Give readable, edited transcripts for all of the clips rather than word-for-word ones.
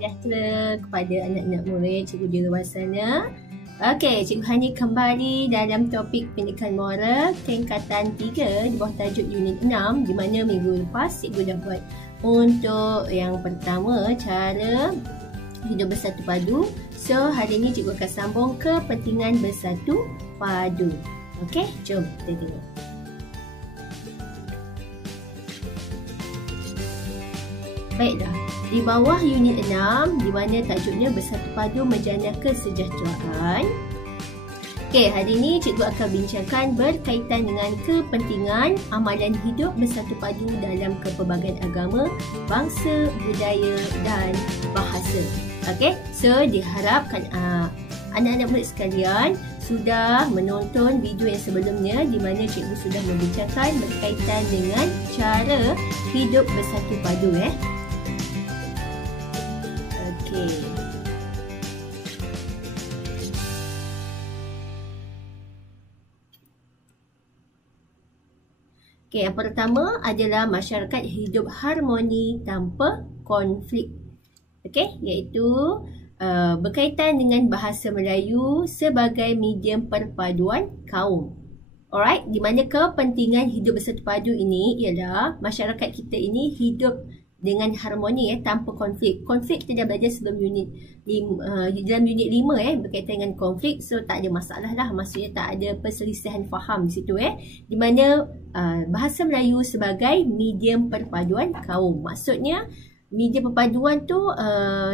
sejahtera kepada anak-anak murid, cikgu jurubahasanya. Okey, Cikgu Hani kembali dalam topik pendidikan moral tingkatan 3 di bawah tajuk unit 6, di mana minggu lepas cikgu dah buat untuk yang pertama, cara hidup bersatu padu. So, hari ini cikgu akan sambung kepentingan bersatu padu. Okey, jom kita tengok. Baiklah, di bawah unit 6 di mana tajuknya bersatu padu menjana kesejahteraan. Okey, hari ini cikgu akan bincangkan berkaitan dengan kepentingan amalan hidup bersatu padu dalam kepelbagaian agama, bangsa, budaya dan bahasa. Okey, so diharapkan anak-anak murid sekalian sudah menonton video yang sebelumnya di mana cikgu sudah membincangkan berkaitan dengan cara hidup bersatu padu Okey. Okey, yang pertama adalah masyarakat hidup harmoni tanpa konflik. Okey, iaitu berkaitan dengan bahasa Melayu sebagai medium perpaduan kaum. Alright, di mana kepentingan hidup bersatu padu ini ialah masyarakat kita ini hidup dengan harmoni tanpa konflik. Konflik kita dah belajar sebelum unit 5, dalam unit 5 berkaitan dengan konflik. So tak ada masalah lah, maksudnya tak ada perselisihan faham di situ di mana bahasa Melayu sebagai medium perpaduan kaum. Maksudnya medium perpaduan tu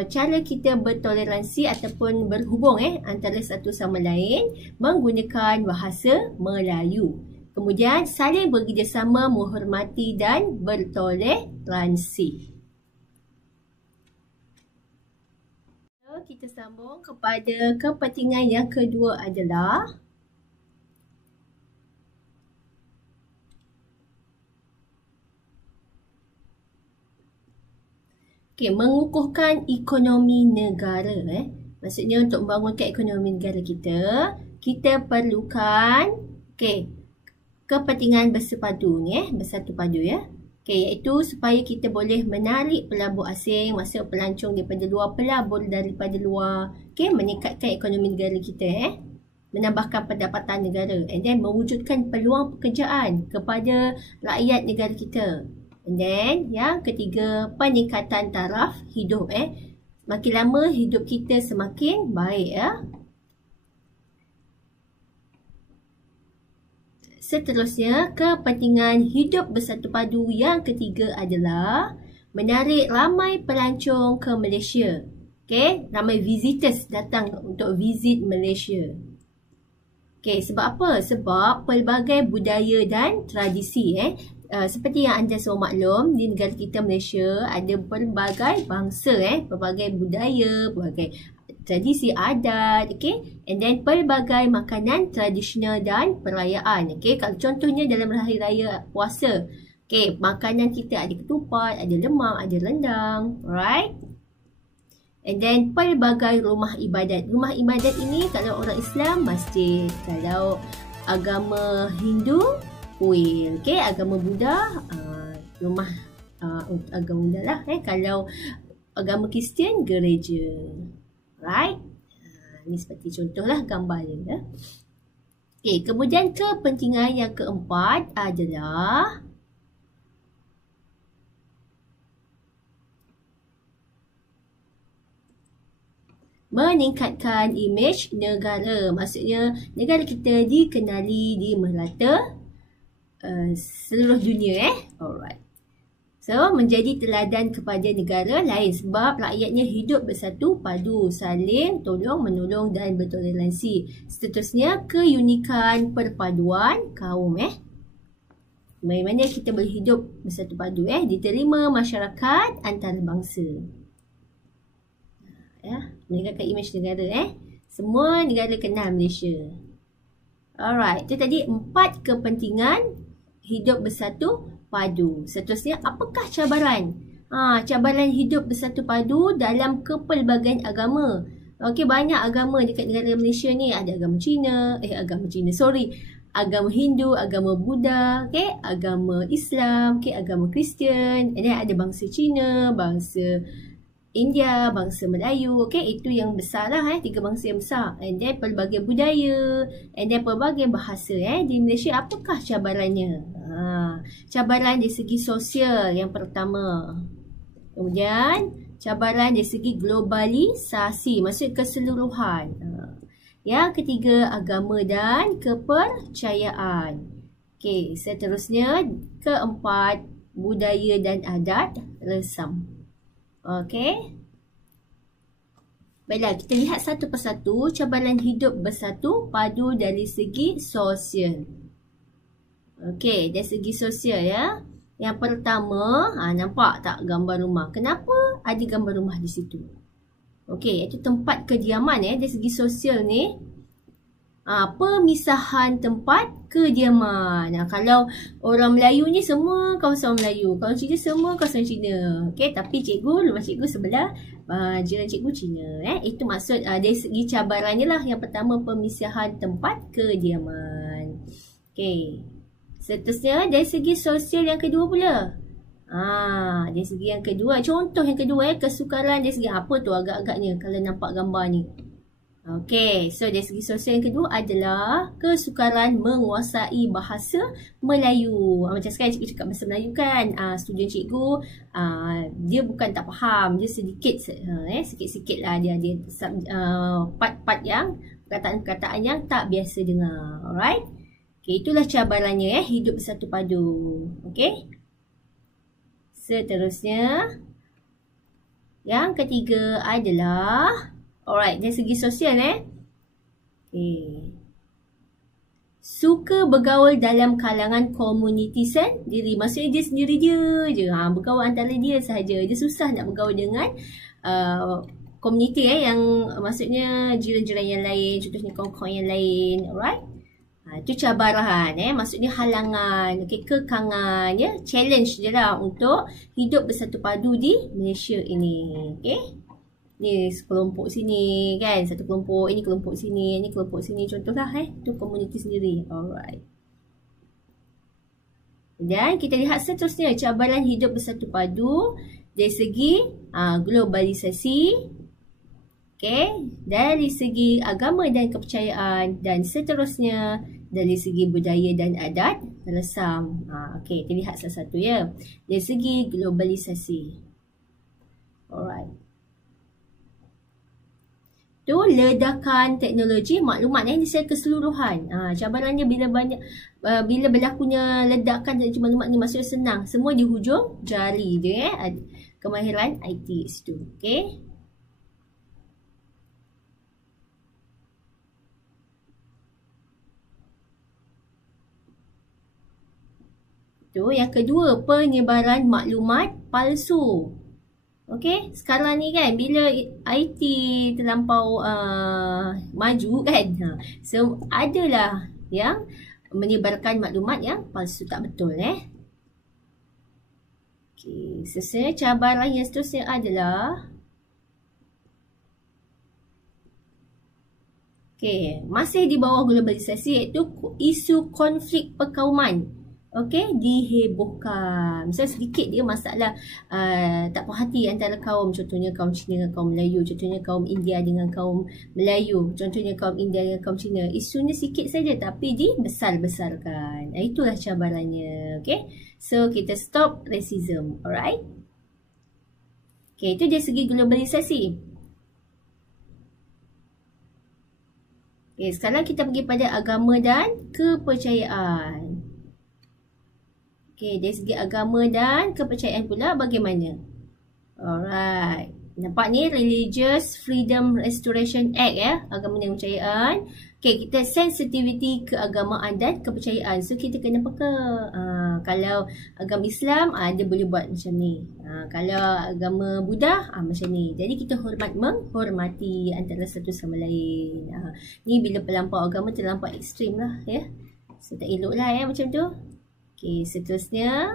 cara kita bertoleransi ataupun berhubung antara satu sama lain menggunakan bahasa Melayu. Kemudian saling bekerjasama, menghormati dan bertoleransi. So, kita sambung kepada kepentingan yang kedua adalah mengukuhkan ekonomi negara. Maksudnya untuk membangunkan ekonomi negara kita, kita perlukan kepentingan bersepadu bersatu padu iaitu supaya kita boleh menarik pelabur asing, maksud pelancong daripada luar, pelabur daripada luar, meningkatkan ekonomi negara kita menambahkan pendapatan negara, and then mewujudkan peluang pekerjaan kepada rakyat negara kita. And then yang ketiga, peningkatan taraf hidup. Makin lama hidup kita semakin baik Seterusnya, kepentingan hidup bersatu padu yang ketiga adalah menarik ramai pelancong ke Malaysia. Ramai visitors datang untuk visit Malaysia. Sebab apa? Sebab pelbagai budaya dan tradisi seperti yang anda semua maklum, di negara kita Malaysia ada pelbagai bangsa pelbagai budaya, pelbagai tradisi adat, and then pelbagai makanan tradisional dan perayaan. Kalau contohnya dalam hari raya puasa, makanan kita ada ketupat, ada lemang, ada rendang, right? And then pelbagai rumah ibadat. Rumah ibadat ini kalau orang Islam masjid, kalau agama Hindu kuil, agama Buddha rumah agama Buddha lah, kalau agama Kristian gereja. Right? Ini seperti contohlah gambarnya. Kemudian kepentingan yang keempat adalah meningkatkan imej negara. Maksudnya negara kita dikenali di merata seluruh dunia. Alright. So, menjadi teladan kepada negara lain sebab rakyatnya hidup bersatu padu, saling tolong menolong dan bertoleransi. Seterusnya, keunikan perpaduan kaum bagaimana kita boleh hidup bersatu padu diterima masyarakat antarabangsa. Meningkatkan imej negara semua negara kenal Malaysia. Alright, itu tadi 4 kepentingan hidup bersatu padu. Seterusnya, apakah cabaran? Cabaran hidup bersatu padu dalam kepelbagaian agama. Banyak agama dekat negara Malaysia ni. Ada agama Cina, agama Hindu, agama Buddha, agama Islam, agama Kristian, and then ada bangsa Cina, bangsa India, bangsa Melayu. Okay, itu yang besar lah, 3 bangsa yang besar. And then pelbagai budaya, and then pelbagai bahasa. Di Malaysia, apakah cabarannya? Cabaran dari segi sosial yang pertama. Kemudian cabaran dari segi globalisasi, maksud keseluruhan. Yang ketiga, agama dan kepercayaan. Okay, seterusnya keempat, budaya dan adat resam. Okay. Baiklah, kita lihat satu persatu cabaran hidup bersatu padu dari segi sosial. Okay, dari segi sosial ya. Yang pertama, nampak tak gambar rumah? Kenapa ada gambar rumah di situ? Okey, iaitu tempat kediaman dari segi sosial ni. Pemisahan tempat kediaman. Kalau orang Melayu ni semua kawasan Melayu, kalau Cina semua kawasan Cina. Okey, tapi rumah cikgu sebelah jiran cikgu Cina. Itu maksud dari segi cabarannya lah. Yang pertama, pemisahan tempat kediaman. Okey. Seterusnya dari segi sosial yang kedua pula. Dari segi yang kedua, contoh yang kedua kesukaran dari segi apa tu agak-agaknya kalau nampak gambar ni. Okey, so dari segi sosial yang kedua adalah kesukaran menguasai bahasa Melayu. Macam sekarang cikgu cakap bahasa Melayu kan, student cikgu dia bukan tak faham, dia sedikit sikit-sikit lah dia part-part yang perkataan-perkataan yang tak biasa dengar. Alright. Okay, itulah cabarannya hidup bersatu padu. Okay. Seterusnya, yang ketiga adalah alright, dari segi sosial okay. Suka bergaul dalam kalangan komuniti sendiri. Maksudnya dia sendiri dia je. Bergaul antara dia sahaja. Dia susah nak bergaul dengan komuniti yang maksudnya jiran-jiran yang lain, contohnya kawan-kawan yang lain. Alright. Itu cabaran, maksudnya halangan, kekangan, challenge je lah untuk hidup bersatu padu di Malaysia ini. Okay. Ni kelompok sini kan, satu kelompok, ini kelompok sini, ini kelompok sini, contohlah itu komuniti sendiri. Alright. Dan kita lihat seterusnya cabaran hidup bersatu padu dari segi globalisasi, okay, dari segi agama dan kepercayaan, dan seterusnya dari segi budaya dan adat resam. Okay, kita lihat satu-satu ya. Dari segi globalisasi. Alright. Tu ledakan teknologi maklumat ini secara keseluruhan. Cabarannya bila berlakunya ledakan teknologi maklumat ni maksudnya senang. Semua di hujung jari je kemahiran IT situ. Okay. Yang kedua, penyebaran maklumat palsu. Okey, sekarang ni kan bila IT terlampau maju kan, so adalah yang menyebarkan maklumat yang palsu tak betul. Okey, sesuai cabaran yang seterusnya adalah masih di bawah globalisasi, iaitu isu konflik perkauman. Okey, dihebohkan. Misalnya sedikit dia masalah tak puas hati antara kaum, contohnya kaum Cina dengan kaum Melayu, contohnya kaum India dengan kaum Melayu, contohnya kaum India dengan kaum Cina. Isunya sikit saja tapi dibesar-besarkan. Itulah cabarannya. Okey. So kita stop racism. Alright. Okey, itu dari segi globalisasi. Okey, sekarang kita pergi pada agama dan kepercayaan. Okey, dari segi agama dan kepercayaan pula bagaimana? Alright. Nampak ni Religious Freedom Restoration Act agama dan kepercayaan. Okey, kita sensitivity keagamaan dan kepercayaan. So kita kena peka. Kalau agama Islam dia boleh buat macam ni. Kalau agama Buddha macam ni. Jadi kita menghormati antara satu sama lain. Ni bila terlampau agama terlampau ekstrim lah ya. So tak elok lah macam tu. Okey, seterusnya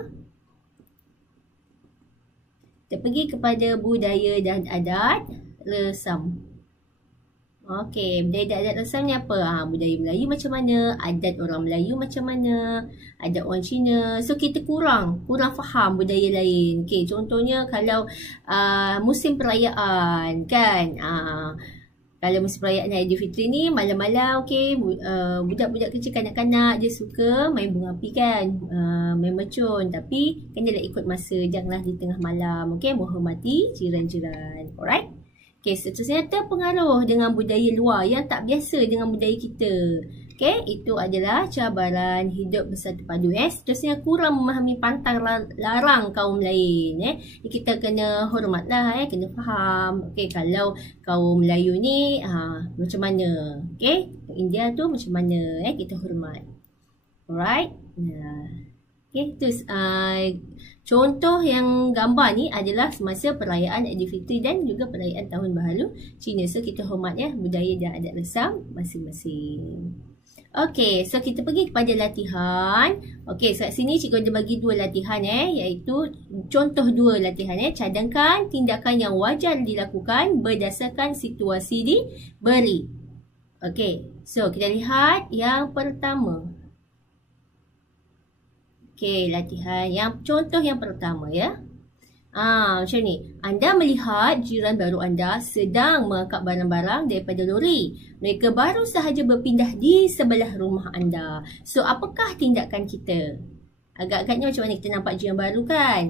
kita pergi kepada budaya dan adat resam. Okey, budaya dan adat rasam ni apa? Budaya Melayu macam mana? Adat orang Melayu macam mana? Adat orang Cina. So, kita kurang faham budaya lain. Okey, contohnya kalau musim perayaan kan. Kalau musim perayaan Aidilfitri ni malam-malam, okey, budak-budak kecil kanak-kanak dia suka main bunga api kan, main mercun, tapi kena ikut masa, janganlah di tengah malam, okey, menghormati jiran-jiran. Alright? Okey, seterusnya terpengaruh dengan budaya luar yang tak biasa dengan budaya kita. Okey, itu adalah cabaran hidup bersatu padu. Seterusnya kurang memahami pantang larang kaum lain. Kita kena hormatlah, kena faham. Okey, kalau kaum Melayu ni macam mana? Okey, India tu macam mana? Kita hormat. Alright. Okey, tu contoh yang gambar ni adalah semasa perayaan Aidilfitri dan juga perayaan Tahun Baharu Cina. So, kita hormat budaya dan adat resam masing-masing. Okey, so kita pergi kepada latihan. Okey, so kat sini cikgu ada bagi dua latihan iaitu contoh dua latihan cadangkan tindakan yang wajar dilakukan berdasarkan situasi diberi. Okey, so kita lihat yang pertama. Okey, latihan contoh yang pertama macam ni. Anda melihat jiran baru anda sedang mengangkat barang-barang daripada lori. Mereka baru sahaja berpindah di sebelah rumah anda. So, apakah tindakan kita? Agak-agaknya macam mana kita nampak jiran baru kan?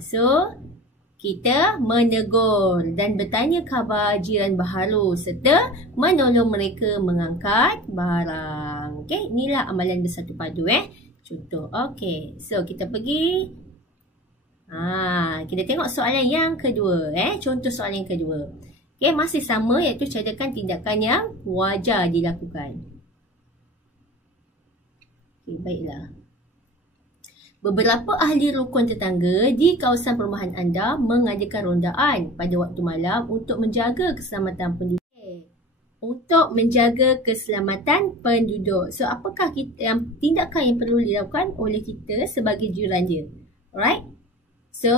So, kita menegur dan bertanya khabar jiran baharu serta menolong mereka mengangkat barang. Okey, inilah amalan bersatu padu contoh. Okey, so kita pergi. Kita tengok soalan yang kedua. Contoh soalan yang kedua. Okey, masih sama iaitu cadangkan tindakan yang wajar dilakukan. Okey, baiklah. Beberapa ahli rukun tetangga di kawasan perumahan anda mengadakan rondaan pada waktu malam untuk menjaga keselamatan penduduk. So, apakah tindakan yang perlu dilakukan oleh kita sebagai jiran dia? Alright? So,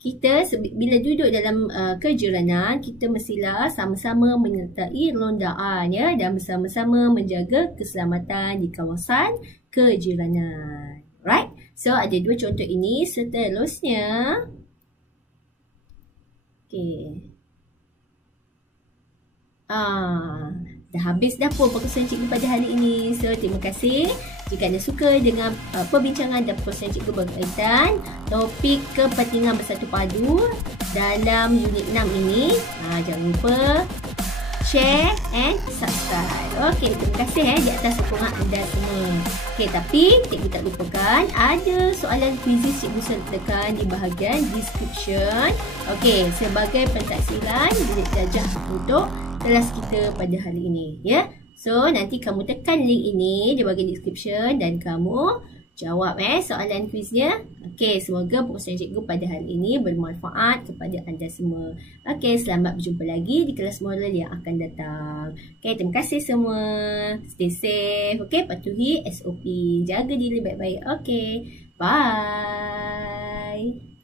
kita bila duduk dalam kejiranan, kita mestilah sama-sama menyertai rondaan dan bersama-sama menjaga keselamatan di kawasan kejiranan. Right? So, ada dua contoh ini. Seterusnya, okey. Dah habis dah pun perkongsian cikgu pada hari ini. So, terima kasih jika anda suka dengan perbincangan dan perkongsian cikgu berkaitan topik kepentingan bersatu padu dalam unit 6 ini. Jangan lupa share and subscribe. Okey, terima kasih di atas sokongan anda semua. Okey, tapi cikgu tak lupakan ada soalan kuisis cikgu sertakan di bahagian description. Okey, sebagai pentaksiran bilik jajah untuk kelas kita pada hari ini So, nanti kamu tekan link ini di bahagian description dan kamu jawab soalan kuisnya. Okey, semoga perkongsian cikgu pada hari ini bermanfaat kepada anda semua. Okey, selamat berjumpa lagi di kelas moral yang akan datang. Okey, terima kasih semua. Stay safe. Okey, patuhi SOP. Jaga diri baik-baik. Okey, bye.